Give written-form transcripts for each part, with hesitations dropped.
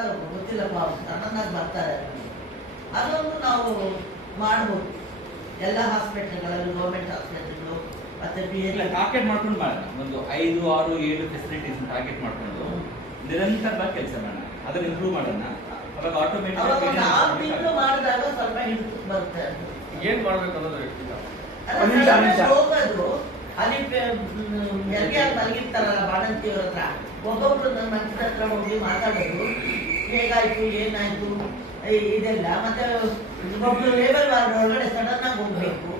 ಬರ್ತಾರೋ ಗೊತ್ತಿಲ್ಲಪ್ಪ, ಸಡನ್ನಾಗಿ ಬರ್ತಾರೆ. ಅದೊಂದು ನಾವು ಮಾಡ್ಬೋದು ಎಲ್ಲ ಹಾಸ್ಪಿಟಲ್ಗಳಲ್ಲಿ, ಗೌರ್ಮೆಂಟ್ ಹಾಸ್ಪಿಟಲ್ಗಳು ಮತ್ತೆ ಟಾರ್ಗೆಟ್ ಮಾಡ್ಕೊಂಡು ಮಾಡೋಣ. ಒಂದು 5, 6, 7 ಫೆಸಿಲಿಟೀಸ್ ಟಾರ್ಗೆಟ್ ಮಾಡ್ಕೊಂಡು ನಿರಂತರವಾಗಿ ಕೆಲಸ ಮಾಡೋಣ, ಅದನ್ನ ಇಂಪ್ರೂವ್ ಮಾಡೋಣ. ಅವಾಗ ಆಟೋಮೇಟಿಕ್ 6 ತಿಂಗಳು ಮಾಡಿದಾಗ ಸ್ವಲ್ಪ ಹಿಡಿದು ಬರುತ್ತೆ. ಏನ್ ಮಾಡ್ಬೇಕು ಅನ್ನೋದು ಹೋಗೋದು ಅಲ್ಲಿ ಹೆರಿಗೆ ಮಲಗಿರ್ತಾರಲ್ಲ ಬಾಣಂತಿಯವ್ರ ಹತ್ರ, ಒಬ್ಬೊಬ್ರು ನನ್ನ ಮಂಚದ ಹತ್ರ ಹೋಗಿ ಮಾತಾಡೋದು, ಹೇಗಾಯ್ತು ಏನಾಯ್ತು ಇದೆಲ್ಲ. ಮತ್ತೆ ಒಬ್ರು ಲೇಬರ್ ವಾರ್ಡ್ ಒಳಗಡೆ ಸಡನ್ ಆಗಿ ಹೋಗ್ಬೇಕು,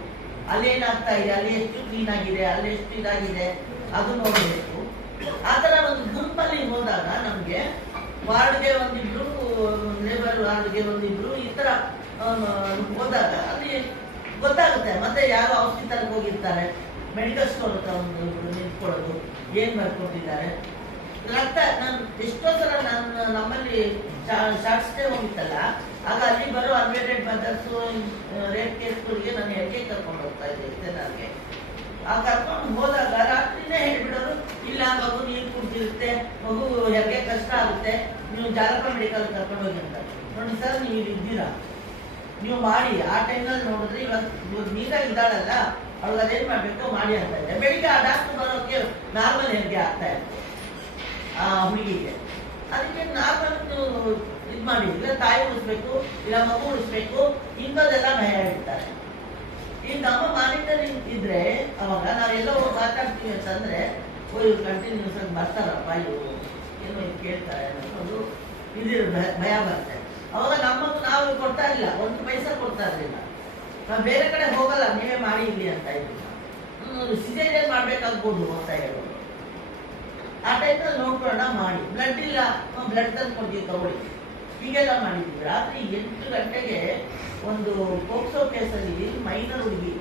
ಅಲ್ಲೇನಾಗ್ತಾ ಇದೆ, ಅಲ್ಲಿ ಎಷ್ಟು ಕ್ಲೀನ್ ಆಗಿದೆ, ಅಲ್ಲಿ ಎಷ್ಟು ಇದಾಗಿದೆ ಅದು ನೋಡಬೇಕು. ಆ ಥರ ಒಂದು ಗುಂಪಲ್ಲಿ ಹೋದಾಗ ನಮಗೆ ವಾರ್ಡ್ಗೆ ಒಂದಿಬ್ರು, ಲೇಬರ್ ವಾರ್ಡ್ಗೆ ಒಂದಿಬ್ರು, ಈ ಥರ ಹೋದಾಗ ಅಲ್ಲಿ ಗೊತ್ತಾಗುತ್ತೆ. ಮತ್ತೆ ಯಾರು ಔಷಧಿ ತರಕ್ಕೆ ಹೋಗಿರ್ತಾರೆ, ಮೆಡಿಕಲ್ ಸ್ಟೋರ್ ಹತ್ರ ಒಂದು ನಿಂತ್ಕೊಳ್ಳೋದು, ಏನ್ ಬರ್ಕೊಟ್ಟಿದ್ದಾರೆ ರಕ್ತ. ನಾನು ಎಷ್ಟೋ ಸಲ ನಮ್ಮಲ್ಲಿ ಶಾರ್ಟ್ ಸ್ಟೇ ಹೋಗಿತ್ತಲ್ಲ, ಆಗ ಅಲ್ಲಿ ಬರೋ ಅನ್ವೇಟೆಡ್ ಮದರ್ಸ್, ರೇಪ್ ಕೇಸ್ಗಳಿಗೆ ನಾನು ಹೆರಿಗೆ ಕರ್ಕೊಂಡು ಹೋಗ್ತಾ ಇದ್ದೆ ನನಗೆ. ಆ ಕರ್ಕೊಂಡು ಹೋದಾಗ ರಾತ್ರಿನೇ ಹೇಳ್ಬಿಡೋದು, ಇಲ್ಲ ಮಗು ನೀರು ಕುಡ್ದಿರುತ್ತೆ, ಮಗು ಹೆರಿಗೆ ಕಷ್ಟ ಆಗುತ್ತೆ, ನೀವು ಜಾಲಪ ಮೆಡಿಕಲ್ ಕರ್ಕೊಂಡು ಹೋಗಿ ಅಂತ. ನೋಡಿ ಸರ್, ನೀವು ಇದ್ದೀರಾ, ನೀವು ಮಾಡಿ. ಆ ಟೈಮ್ನಲ್ಲಿ ನೋಡಿದ್ರೆ ಇವಾಗ ನೀರಾಗಿ ಇದ್ದಾಳಲ್ಲ, ಅವ್ಳಿಗೆ ಅದೇನ್ ಮಾಡ್ಬೇಕು ಮಾಡಿ ಅಂತ ಇದೆ. ಬೆಳಿಗ್ಗೆ ಆ ಡಾಕ್ಟರ್ ಬರೋಕ್ಕೆ ನಾರ್ಮಲ್ ಹೆರಿಗೆ ಆಗ್ತಾ ಇತ್ತು ಆ ಹುಡುಗಿಗೆ. ಅದಕ್ಕೆ ನಾರ್ಮಲ್ ಇದು ಮಾಡಿ, ಇಲ್ಲ ತಾಯಿ ಉಳಿಸ್ಬೇಕು, ಇಲ್ಲ ಮಗು ಉಳಿಸ್ಬೇಕು, ಇಂಥದ್ದೆಲ್ಲ ಭಯ ಇಡ್ತಾರೆ. ಈಗ ನಮ್ಮ ಮಾನಿಟರಿಂಗ್ ಇದ್ರೆ ಅವಾಗ ನಾವೆಲ್ಲ ಮಾತಾಡ್ತೀವಿ ಅಂತಂದ್ರೆ, ಇವ್ರು ಕಂಟಿನ್ಯೂಸ್ ಆಗಿ ಬರ್ತಾರಪ್ಪ, ಇವರು ಏನೋ ಇದು ಕೇಳ್ತಾರೆ ಅನ್ನೋದು ಇದಿರ ಭಯ ಬರುತ್ತೆ. ಅವಾಗ ನಮ್ಮನ್ನು ನಾವು ಕೊಡ್ತಾ ಇಲ್ಲ, 1 ಪೈಸಾ ಕೊಡ್ತಾ ಇರಲಿಲ್ಲ. ನಾವು ಬೇರೆ ಕಡೆ ಹೋಗಲ್ಲ, ನೀವೇ ಮಾಡಿ ಇಲ್ಲಿ ಅಂತ ಇದ್ದಿಲ್ಲ. ಸಿಸೇರಿಯನ್ ಮಾಡ್ಬೇಕಾಗ್ಬೋದು ಅಂತ ಹೇಳೋದು. ಆ ಟೈಮ್ನಲ್ಲಿ ನೋಡ್ಕೊಳ್ಳೋಣ ಮಾಡಿ. ಬ್ಲಡ್ ಇಲ್ಲ, ಬ್ಲಡ್ ತಂದು ಕೊಡ್ತೀವಿ ತಗೊಳ್ಳಿ, ಹೀಗೆಲ್ಲ ಮಾಡಿದ್ವಿ. ರಾತ್ರಿ 8 ಗಂಟೆಗೆ ಒಂದು ಪೋಕ್ಸೋ ಕೇಸಲ್ಲಿ ಮೈನರ್ ಹುಡುಗಿ,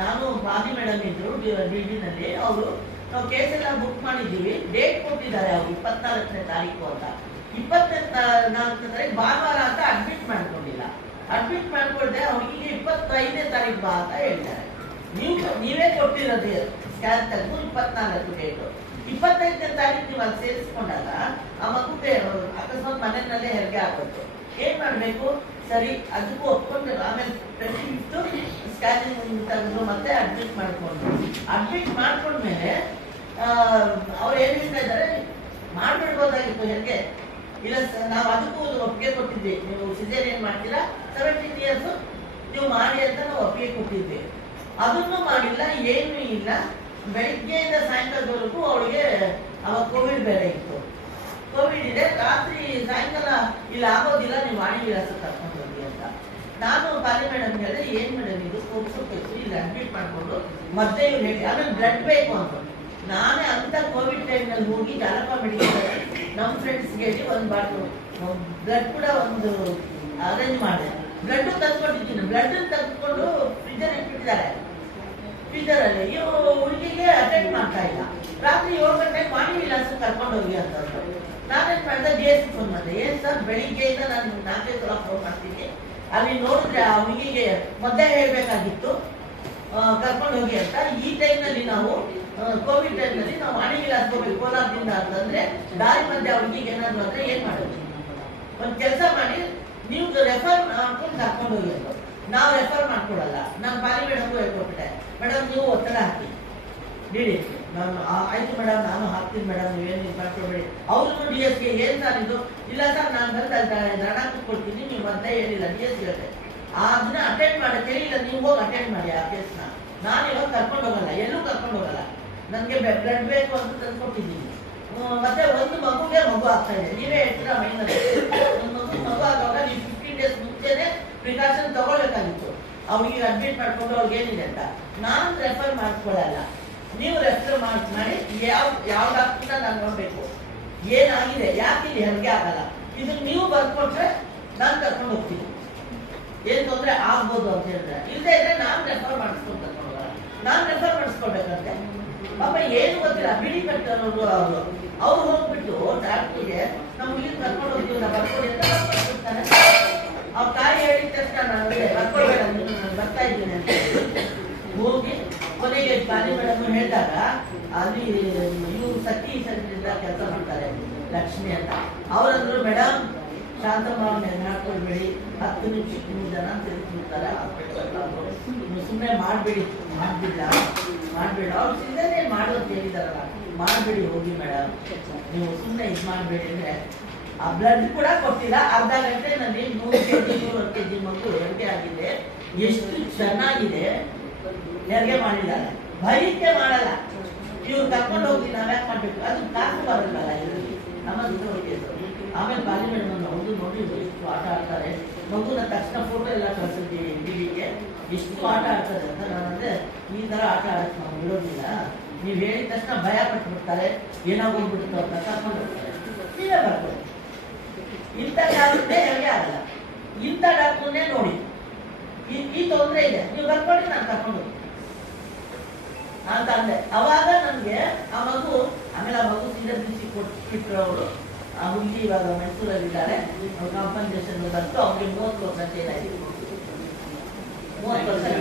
ನಾನು ಬಾಬಿ ಮೇಡಮ್ ಇದ್ರು ಡಿನಲ್ಲಿ, ಅವರು ನಾವು ಕೇಸೆಲ್ಲ ಬುಕ್ ಮಾಡಿದ್ದೀವಿ, ಡೇಟ್ ಕೊಟ್ಟಿದ್ದಾರೆ ಅವರು 24ನೇ ತಾರೀಕು ಅಂತ. 24ನೇ ತಾರೀಕು ಭಾನುವಾರ ಅಂತ ಅಡ್ಮಿಟ್ ಮಾಡ್ಕೊಂಡಿಲ್ಲ. ಅಡ್ಮಿಟ್ ಮಾಡ್ಕೊಳ್ದೆ ಅವ್ರಿಗೆ 25ನೇ ತಾರೀಕು ಬಾ ಅಂತ ಹೇಳ್ತಾರೆ. ನೀವೇ ಕೊಟ್ಟಿರೋದು ಸ್ಕ್ಯಾನ್ ತೆಗೆದು 24 ಡೇಟು. 25ನೇ ತಾರೀಕು ನೀವು ಅಲ್ಲಿ ಸೇರಿಸ್ಕೊಂಡಾಗ ಆ ಮಗುಗೆ ಅಕಸ್ಮಾತ್ ಮನೆಯಲ್ಲೇ ಹೆರಿಗೆ ಆಗೋದು, ಏನ್ ಮಾಡ್ಬೇಕು? ಸರಿ, ಅದಕ್ಕೂ ಒಪ್ಕೊಂಡು ಆಮೇಲೆ ಪ್ರತಿನಿತ್ಯ ಸ್ಕ್ಯಾನಿಂಗ್ ತೆಗೆದು ಮತ್ತೆ ಅಡ್ಮಿಟ್ ಮಾಡ್ಕೊಂಡ್ಮೇಲೆ ಅವ್ರು ಏನ್ ಹೇಳ್ತಾ ಇದ್ದಾರೆ, ಮಾಡ್ಬಿಡ್ಬೋದಾಗಿತ್ತು ಹೆರಿಗೆ. ಇಲ್ಲ ನಾವು ಅದಕ್ಕೂ ಒಪ್ಪಿಗೆ ಕೊಟ್ಟಿದ್ವಿ, ನೀವು ಸಿಸೇರಿಯನ್ ಮಾಡ್ತೀರಾ 17 years ನೀವು ಮಾಡಿ ಅಂತ ನಾವು ಒಪ್ಪಿಗೆ ಕೊಟ್ಟಿದ್ವಿ. ಅದನ್ನು ಮಾಡಿಲ್ಲ, ಏನೂ ಇಲ್ಲ. ಬೆಳಿಗ್ಗೆಯಿಂದ ಸಾಯಂಕಾಲದವರೆಗೂ ಅವಳಿಗೆ ಅವಾಗ ಕೋವಿಡ್ ಬೇರೆ ಇತ್ತು. ಕೋವಿಡ್ ಇದೆ, ರಾತ್ರಿ ಸಾಯಂಕಾಲ ಇಲ್ಲ ಆಗೋದಿಲ್ಲ, ನೀವು ವಾಣಿ ವಿಳಾಸ ಕರ್ಕೊಂಡು ಹೋಗಿ ಅಂತ. ನಾನು ಬಾಲಿ ಮೇಡಮ್ ಹೇಳಿದೆ, ಏನ್ ಮೇಡಮ್ ಇದು ಪೋಕ್ಸೋ ಕೇಸು, ಇಲ್ಲಿ ಅಡ್ಮಿಟ್ ಮಾಡ್ಕೊಂಡು ಮತ್ತೆ ಇವ್ರು ಹೇಳಿ, ಆಮೇಲೆ ಬ್ಲಡ್ ಬೇಕು ಅಂತ. ನಾನೇ ಅಂತ ಕೋವಿಡ್ ಟೈಮ್ನಲ್ಲಿ ಹೋಗಿ ಜಾಲಪ ಮೆಡಿಕಲ್ ನಮ್ಮ ಫ್ರೆಂಡ್ಸ್ಗೆ ಹೇಳಿ ಒಂದು ಬಾಟ್ಲು ಬ್ಲಡ್ ಕೂಡ ಒಂದು ಅರೇಂಜ್ ಮಾಡಿದೆ. ಬ್ಲಡ್ ತಂದ್ಕೊಟ್ಟಿದ್ದೀನಿ, ಬ್ಲಡ್ ತೆಗೆದುಕೊಂಡು ಫ್ರಿಜರ್ ಇಟ್ಬಿಟ್ಟಿದ್ದಾರೆ. ಫ್ರಿಜರಲ್ಲಿ ಇವರು ಹುಡುಗಿಗೆ ಅಟೆಂಡ್ ಮಾಡ್ತಾ ಇಲ್ಲ. ರಾತ್ರಿ 7 ಗಂಟೆಗೆ ವಾಣಿ ವಿಳಾಸ ಕರ್ಕೊಂಡು ಹೋಗಿ ಅಂತಂದ್ರು. ನಾನೇನ್ ಮಾಡಿದೆ, DS ಫೋನ್ ಮಾಡಿದೆ. ಏನ್ ಸರ್, ಬೆಳಿಗ್ಗೆಯಿಂದ ನಾನು 4 ಸಲ ಫೋನ್ ಮಾಡ್ತೀನಿ, ಅಲ್ಲಿ ನೋಡಿದ್ರೆ ಆ ಹುಡುಗಿಗೆ ಮೊದಲೇ ಹೇಳ್ಬೇಕಾಗಿತ್ತು ಕರ್ಕೊಂಡು ಹೋಗಿ ಅಂತ. ಈ ಟೈಮ್ನಲ್ಲಿ ನಾವು ಕೋವಿಡ್ ಟೈಮ್ನಲ್ಲಿ ನಾವು ವಾಣಿ ವಿಳಾಸ ಹೋಗ್ಬೇಕು ಕೋಲಾರದಿಂದ ಅಂತಂದ್ರೆ, ದಾರಿ ಮಧ್ಯೆ ಹುಡುಗಿಗೆ ಏನಾದ್ರು ಅಂದ್ರೆ ಏನ್ ಮಾಡೋದು? ಒಂದು ಕೆಲಸ ಮಾಡಿ, ನೀವು ರೆಫರ್ ಮಾಡ್ಕೊಂಡು ಕರ್ಕೊಂಡು ಹೋಗಿ ಅಂತ. ನಾವು ರೆಫರ್ ಮಾಡ್ಕೊಡಲ್ಲ. ನಾನು ಬಾಲಿ ಮೇಡಮ್ಗೂ ಹೇಳ್ಕೊಟ್ಬಿಟ್ಟೆ, ಮೇಡಮ್ ನೀವು ಒತ್ತಡ ಹಾಕಿ ಡಿಡಿ. ನಾನು ಆಯ್ತು ಮೇಡಮ್, ನಾನು ಹಾಕ್ತೀನಿ ಮೇಡಮ್, ನೀವೇನು ಇದು ಮಾಡ್ಕೊಬೇಡಿ. ಅವ್ರಿಗೂ DSಗೆ ಏನ್ ಸರ್ ಇದು? ಇಲ್ಲ ಸರ್, ನಾನು ಬಂದು ದಣ ಕೂತ್ಕೊಳ್ತೀನಿ, ನೀವು ಮತ್ತೆ ಹೇಳಿಲ್ಲ DS ಹೇಳ್ತೆ. ಅದನ್ನ ಅಟೆಂಡ್ ಮಾಡಕ್ಕೆ ಹೇಳಿಲ್ಲ, ನೀವು ಹೋಗಿ ಅಟೆಂಡ್ ಮಾಡಿ ಆ ಕೇಸ್ನ. ನಾನು ಇವಾಗ ಕರ್ಕೊಂಡು ಹೋಗಲ್ಲ, ಎಲ್ಲೂ ಕರ್ಕೊಂಡು ಹೋಗಲ್ಲ. ನನಗೆ ಬ್ಲಡ್ ಬೇಕು ಅಂತ ತಂದ್ಕೊಟ್ಟಿದ್ದೀನಿ. ಮತ್ತೆ ಒಂದು ಮಗುಗೆ ಮಗು ಆಗ್ತಾ ಇದೆ, ನೀವೇ ಹೇಳ್ತೀರಾ ಮೈನಲ್ಲಿ ಮಗು ಆಗುವಾಗ ನೀವು 15 days ಮುಂಚೆನೆ ಪ್ರಿಕಾಷನ್ ತಗೊಳ್ಬೇಕಾಗಿತ್ತು. ಅವ್ರಿಗೆ ಅಡ್ಮಿಟ್ ಮಾಡ್ಕೊಂಡು ಅವ್ರಿಗೆ ಏನಿದೆ ಅಂತ. ನಾನು ರೆಫರ್ ಮಾಡ್ಕೊಳ್ಳಲ್ಲ, ನೀವು ರೆಫರ್ ಮಾಡಿ ಯಾವ ಡಾಕ್ಟರ್ನ ನಾನು ನೋಡ್ಬೇಕು, ಏನಾಗಿದೆ, ಯಾಕೆ ಇಲ್ಲಿ ಹೆರಿಗೆ ಆಗಲ್ಲ, ಇದನ್ನ ನೀವು ಬರ್ಕೊಟ್ರೆ ನಾನು ಕರ್ಕೊಂಡು ಹೋಗ್ತೀನಿ. ಏನ್ ತೊಂದರೆ ಆಗ್ಬೋದು ಅಂತ ಹೇಳಿದ್ರೆ, ಇಲ್ಲದೆ ಇದ್ರೆ ನಾನು ರೆಫರ್ ಮಾಡಿಸ್ಕೊಂಡು ಕರ್ಕೊಂಡು ಹೋಗಲ್ಲ. ನಾನು ರೆಫರ್ ಮಾಡಿಸ್ಕೊಳ್ಬೇಕಂತೆ. ಪಾಪ ಏನು ಗೊತ್ತಿಲ್ಲ, ಬಿಡಿ ಕಟ್ಟೋರು ಅವ್ರು ಹೋಗ್ಬಿಟ್ಟು ಡಾಕ್ಟರ್ಗೆ ನಾವು ಇಲ್ಲಿ ಕರ್ಕೊಂಡು ಹೋಗ್ತೀವಿ, ನಾವು ಬರ್ಕೊಡಿ ಅಂತ ಬರ್ಕೊಡ್ತಾನೆ. ಅವ್ರ ತಾಯಿ ಹೇಳಿದ ತಕ್ಷಣ ನಾನು ಬರ್ಕೊಳ್ಬೇಡ, ನಾನು ಬರ್ತಾ ಇದ್ದೀನಿ ಅಂತ ಹೋಗಿ ಕೊನೆಗೆ ಬಾಲಿ ಮೇಡಮ್ ಹೇಳಿದಾಗ, ಅಲ್ಲಿ ಇವರು ಸತಿ ಸೆಂಟರ್ ಕೆಲಸ ಮಾಡ್ತಾರೆ ಲಕ್ಷ್ಮಿ ಅಂತ. ಅವರಂದ್ರು, ಮೇಡಮ್ ಶಾಂತಭಾವನೆ ಮಾಡ್ಕೊಳ್ಬೇಡಿ. 10 ನಿಮಿಷಕ್ಕೆ 3 ಜನ ತಿರುಗಿಸ್ಬಿಡ್ತಾರೆ. ನೀವು ಸುಮ್ಮನೆ ಮಾಡಬೇಡಿ, ಮಾಡ್ಬಿಡ್ಲ ಮಾಡಬೇಡ. ಅವ್ರು ಸಿದ್ಧನೇ ಮಾಡೋದು ಹೇಳಿದಾರಲ್ಲ, ಮಾಡಬೇಡಿ ಹೋಗಿ ಮೇಡಮ್, ನೀವು ಸುಮ್ಮನೆ ಇದು ಮಾಡಬೇಡಿ ಅಂದರೆ ಆ ಬ್ಲಡ್ ಕೂಡ ಕೊಟ್ಟಿಲ್ಲ. ಅರ್ಧ ಗಂಟೆ ನನಗೆ 100 kg 100 kg ಮಕ್ಕಳು ಹೆರಿಗೆ ಆಗಿದೆ. ಎಷ್ಟು ಚೆನ್ನಾಗಿದೆ, ಹೆರಿಗೆ ಮಾಡಿದ್ದಾರೆ, ಭಯಕ್ಕೆ ಮಾಡಲ್ಲ. ಇವ್ರು ಕರ್ಕೊಂಡು ಹೋಗಿ ನಾವ್ಯಾಕೆ ಮಾಡ್ಬೇಕು? ಅದು ಕಾಸು ಬರಲ್ಲ ಇವರಿಗೆ, ನಮ್ಮ ದುಡ್ಡು. ಆಮೇಲೆ ಪಾರ್ಲಿಮೆಂಟ್ ಹೌದು ನೋಡಿ ಎಷ್ಟು ಆಟ ಆಡ್ತಾರೆ. ಮಗುನ ತಕ್ಷಣ ಫೋಟೋ ಎಲ್ಲ ಕಳಿಸಿದ್ವಿ ಟಿವಿಗೆ, ಎಷ್ಟು ಆಟ ಆಡ್ತಾರೆ ಅಂತ. ನಾನಂದ್ರೆ ಈ ತರ ಆಟ ಆಡಕ್ಕೆ ನಾವು ಬಿಡೋದಿಲ್ಲ. ನೀವು ಹೇಳಿದ ತಕ್ಷಣ ಭಯ ಪಟ್ಬಿಡ್ತಾರೆ, ಏನಾಗೋಗ್ಬಿಡುತ್ತೆ ಅಂತ ಕರ್ಕೊಂಡು ಹೋಗ್ತಾರೆ. ನೀವೇ ಬರ್ಬೋದು. ಇಂಥ ಡಾಕ್ಟ್ರನ್ನೇ ಹೆರಿಗೆ ಆಗಲ್ಲ, ಇಂಥ ಡಾಕ್ಟ್ರನ್ನೇ ನೋಡಿ ಈ ತೊಂದರೆ ಇದೆ, ನೀವು ಬರ್ಕೊಳ್ಳಿ, ನಾನು ಕರ್ಕೊಂಡು ಹೋಗ್ತೀನಿ ಅಂತ ಅಂದೆ. ಅವಾಗ ನನಗೆ ಆ ಮಗು, ಆಮೇಲೆ ಆ ಮಗು ಸೀದರ್ ಬಿಸಿ ಕೊಟ್ಬಿಟ್ರು ಅವರು. ಆ ಹುಡುಗಿ ಇವಾಗ ಮೈಸೂರಲ್ಲಿದ್ದಾರೆ. ಅವ್ರು ಕಾಂಪನ್ಸೇಷನ್ ಬಂತು, ಅವ್ರಿಗೆ 30% ಏನಾಯ್ತು, 30%